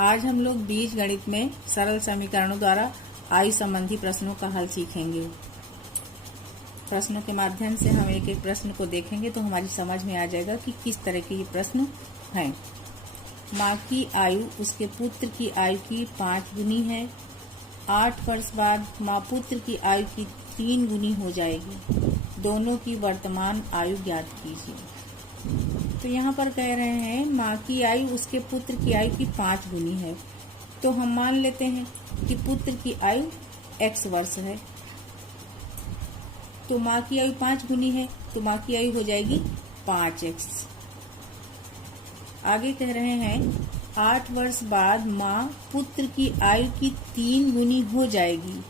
आज हम लोग बीज गणित में सरल समीकरणों द्वारा आयु संबंधी प्रश्नों का हल सीखेंगे। प्रश्नों के माध्यम से हम एक एक प्रश्न को देखेंगे तो हमारी समझ में आ जाएगा कि किस तरह के ये प्रश्न हैं। माँ की आयु उसके पुत्र की आयु की 5 गुनी है। 8 वर्ष बाद माँ पुत्र की आयु की 3 गुनी हो जाएगी। दोनों की वर्तमान आयु ज्ञात कीजिए। तो यहाँ पर कह रहे हैं माँ की आयु उसके पुत्र की आयु की 5 गुनी है। तो हम मान लेते हैं कि पुत्र की आयु x वर्ष है। तो माँ की आयु 5 गुनी है तो माँ की आयु हो जाएगी 5x। आगे कह रहे हैं 8 वर्ष बाद माँ पुत्र की आयु की 3 गुनी हो जाएगी।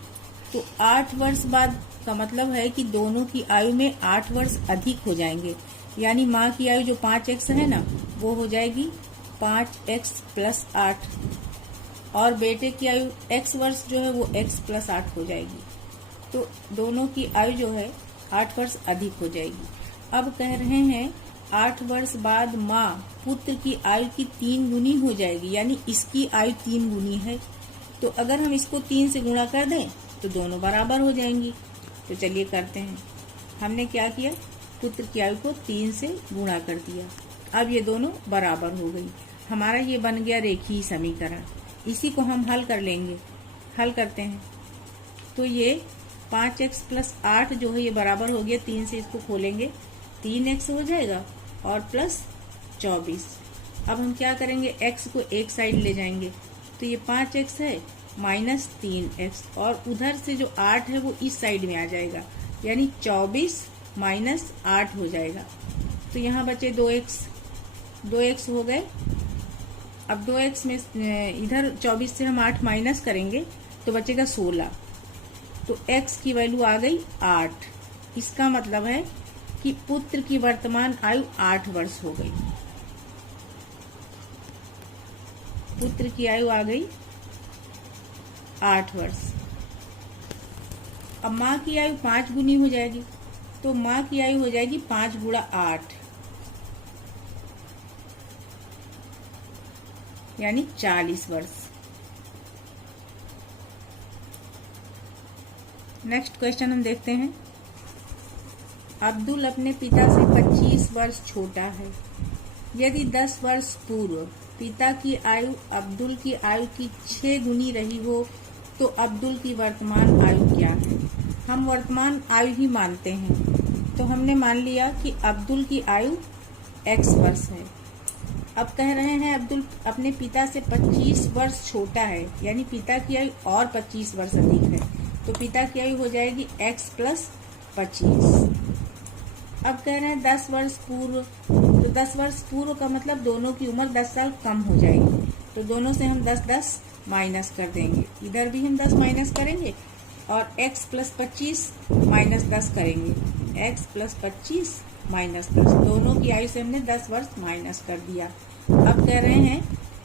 तो 8 वर्ष बाद का मतलब है कि दोनों की आयु में 8 वर्ष अधिक हो जाएंगे। यानी माँ की आयु जो 5x है ना, वो हो जाएगी 5x + 8 और बेटे की आयु x वर्ष जो है वो x + 8 हो जाएगी। तो दोनों की आयु जो है 8 वर्ष अधिक हो जाएगी। अब कह रहे हैं 8 वर्ष बाद माँ पुत्र की आयु की 3 गुनी हो जाएगी, यानी इसकी आयु 3 गुनी है। तो अगर हम इसको 3 से गुणा कर दें तो दोनों बराबर हो जाएंगी। तो चलिए करते हैं। हमने क्या किया, पुत्र की आयु को 3 से गुणा कर दिया। अब ये दोनों बराबर हो गई। हमारा ये बन गया रेखीय समीकरण। इसी को हम हल कर लेंगे। हल करते हैं तो ये 5x + 8 जो है ये बराबर हो गया। 3 से इसको खोलेंगे 3x हो जाएगा और प्लस 24। अब हम क्या करेंगे, x को एक साइड ले जाएंगे तो ये 5x है माइनस 3x और उधर से जो 8 है वो इस साइड में आ जाएगा, यानी 24 माइनस 8 हो जाएगा। तो यहाँ बचे 2x हो गए। अब 2x में इधर 24 से हम 8 माइनस करेंगे तो बचेगा 16। तो x की वैल्यू आ गई 8। इसका मतलब है कि पुत्र की वर्तमान आयु 8 वर्ष हो गई। पुत्र की आयु आ गई 8 वर्ष। अब माँ की आयु 5 गुनी हो जाएगी। तो माँ की आयु हो जाएगी 5 × 8 यानी 40 वर्ष। नेक्स्ट क्वेश्चन हम देखते हैं। अब्दुल अपने पिता से 25 वर्ष छोटा है। यदि 10 वर्ष पूर्व पिता की आयु अब्दुल की आयु की 6 गुनी रही हो तो अब्दुल की वर्तमान आयु क्या है। हम वर्तमान आयु ही मानते हैं। तो हमने मान लिया कि अब्दुल की आयु x वर्ष है। अब कह रहे हैं अब्दुल अपने पिता से 25 वर्ष छोटा है, यानी पिता की आयु और 25 वर्ष अधिक है। तो पिता की आयु हो जाएगी x + 25। अब कह रहे हैं 10 वर्ष पूर्व। तो 10 वर्ष पूर्व का मतलब दोनों की उम्र 10 साल कम हो जाएगी। तो दोनों से हम 10 माइनस कर देंगे। इधर भी हम 10 माइनस करेंगे और x + 25 - 10 करेंगे। x + 25 - 10, दोनों की आयु से हमने 10 वर्ष माइनस कर दिया। अब कह रहे हैं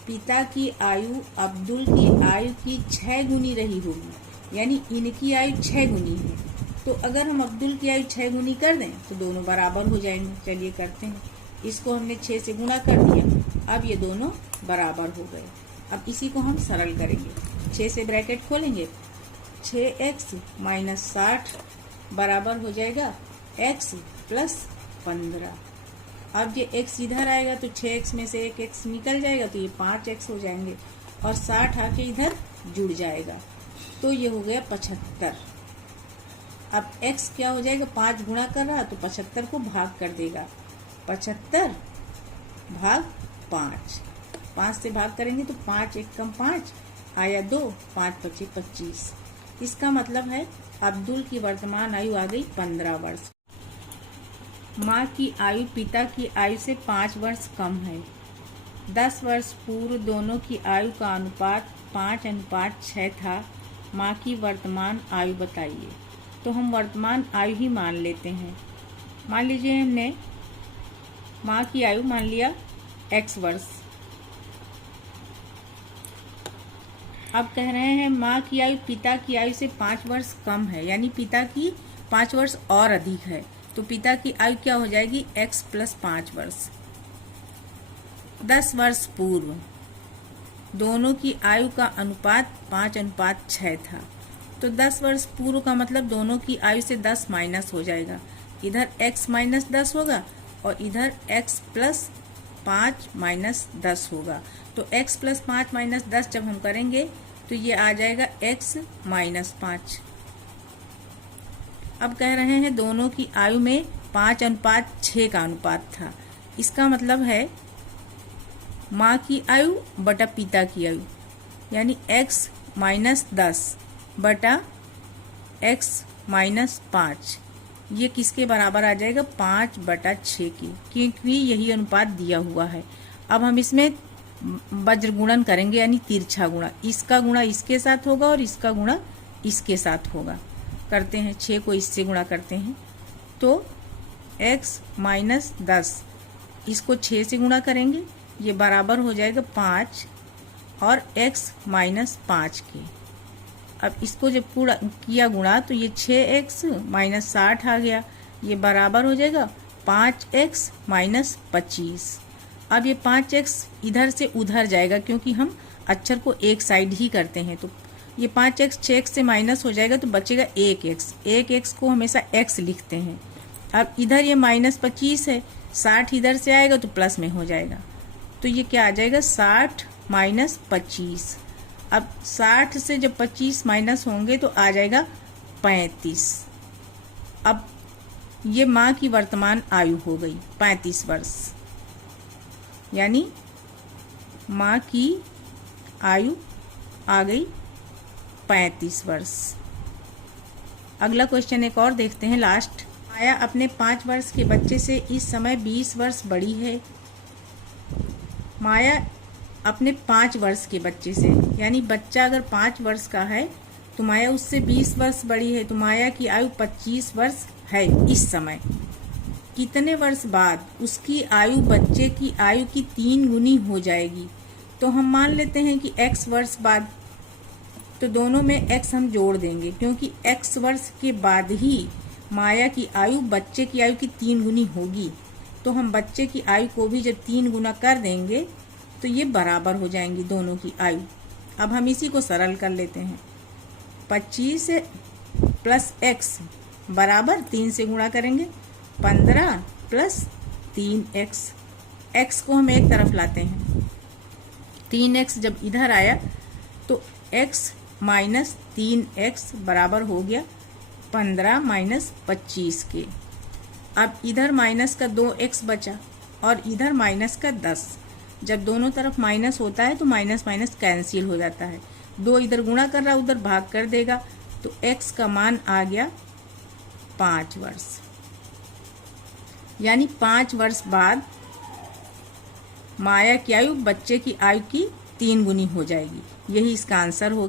पिता की आयु अब्दुल की आयु की 6 गुनी रही होगी, यानी इनकी आयु 6 गुनी है। तो अगर हम अब्दुल की आयु 6 गुनी कर दें तो दोनों बराबर हो जाएंगे। चलिए करते हैं। इसको हमने 6 से गुणा कर दिया। अब ये दोनों बराबर हो गए। अब इसी को हम सरल करेंगे। 6 से ब्रैकेट खोलेंगे, 6x - 60 बराबर हो जाएगा x + 15। अब ये x इधर आएगा तो 6x में से एक x निकल जाएगा तो ये 5x हो जाएंगे और 60 आके इधर जुड़ जाएगा तो ये हो गया 75। अब x क्या हो जाएगा, 5 गुणा कर रहा तो 75 को भाग कर देगा। 75 भाग 5, 5 से भाग करेंगे तो 5 × 1 = 5 आया 2, 5 × 5 = 25। इसका मतलब है अब्दुल की वर्तमान आयु आ गई 15 वर्ष। माँ की आयु पिता की आयु से 5 वर्ष कम है। 10 वर्ष पूर्व दोनों की आयु का अनुपात 5:6 था। माँ की वर्तमान आयु बताइए। तो हम वर्तमान आयु ही मान लेते हैं। मान लीजिए हमने माँ की आयु मान लिया x वर्ष। अब कह रहे हैं माँ की आयु पिता की आयु से 5 वर्ष कम है, यानी पिता की 5 वर्ष और अधिक है। तो पिता की आयु क्या हो जाएगी, x + 5 वर्ष। 10 वर्ष पूर्व दोनों की आयु का अनुपात 5:6 था। तो 10 वर्ष पूर्व का मतलब दोनों की आयु से 10 माइनस हो जाएगा। इधर x माइनस 10 होगा और इधर x प्लस 5 माइनस 10 होगा। तो x प्लस 5 माइनस 10 जब हम करेंगे तो ये आ जाएगा x माइनस 5। अब कह रहे हैं दोनों की आयु में 5:6 का अनुपात था। इसका मतलब है माँ की आयु बटा पिता की आयु, यानी x माइनस 10 बटा x माइनस 5, ये किसके बराबर आ जाएगा? 5/6 के, क्योंकि यही अनुपात दिया हुआ है। अब हम इसमें वज्र गुणन करेंगे, यानी तिरछा गुणा। इसका गुणा इसके साथ होगा और इसका गुणा इसके साथ होगा। करते हैं, 6 को इससे गुणा करते हैं तो x माइनस 10 इसको 6 से गुणा करेंगे, ये बराबर हो जाएगा 5 और x माइनस 5 के। अब इसको जब पूरा किया गुणा तो ये 6x माइनस 60 आ गया, ये बराबर हो जाएगा 5x माइनस 25। अब ये 5x इधर से उधर जाएगा, क्योंकि हम अक्षर को एक साइड ही करते हैं। तो ये 5x 6x से माइनस हो जाएगा तो बचेगा 1x। 1x को हमेशा x लिखते हैं। अब इधर ये माइनस 25 है, 60 इधर से आएगा तो प्लस में हो जाएगा। तो ये क्या आ जाएगा? 60 माइनस 25। अब 60 से जब 25 माइनस होंगे तो आ जाएगा 35। अब ये माँ की वर्तमान आयु हो गई 35 वर्ष, यानी माँ की आयु आ गई 35 वर्ष। अगला क्वेश्चन एक और देखते हैं, लास्ट। माया अपने 5 वर्ष के बच्चे से इस समय 20 वर्ष बड़ी है। माया अपने 5 वर्ष के बच्चे से, यानी बच्चा अगर 5 वर्ष का है तो माया उससे 20 वर्ष बड़ी है, तो माया की आयु 25 वर्ष है इस समय। कितने वर्ष बाद उसकी आयु बच्चे की आयु की 3 गुनी हो जाएगी? तो हम मान लेते हैं कि x वर्ष बाद, तो दोनों में x हम जोड़ देंगे, क्योंकि x वर्ष के बाद ही माया की आयु बच्चे की आयु की 3 गुनी होगी। तो हम बच्चे की आयु को भी जब 3 गुना कर देंगे तो ये बराबर हो जाएंगी दोनों की आयु। अब हम इसी को सरल कर लेते हैं। 25 प्लस x बराबर 3 से गुणा करेंगे, 15 प्लस 3x। x को हम एक तरफ लाते हैं, 3x जब इधर आया तो x माइनस 3x बराबर हो गया 15 माइनस 25 के। अब इधर माइनस का 2x बचा और इधर माइनस का 10। जब दोनों तरफ माइनस होता है तो माइनस माइनस कैंसिल हो जाता है। 2 इधर गुणा कर रहा, उधर भाग कर देगा, तो x का मान आ गया 5 वर्ष, यानी 5 वर्ष बाद माया की आयु बच्चे की आयु की 3 गुनी हो जाएगी। यही इसका आंसर होगा।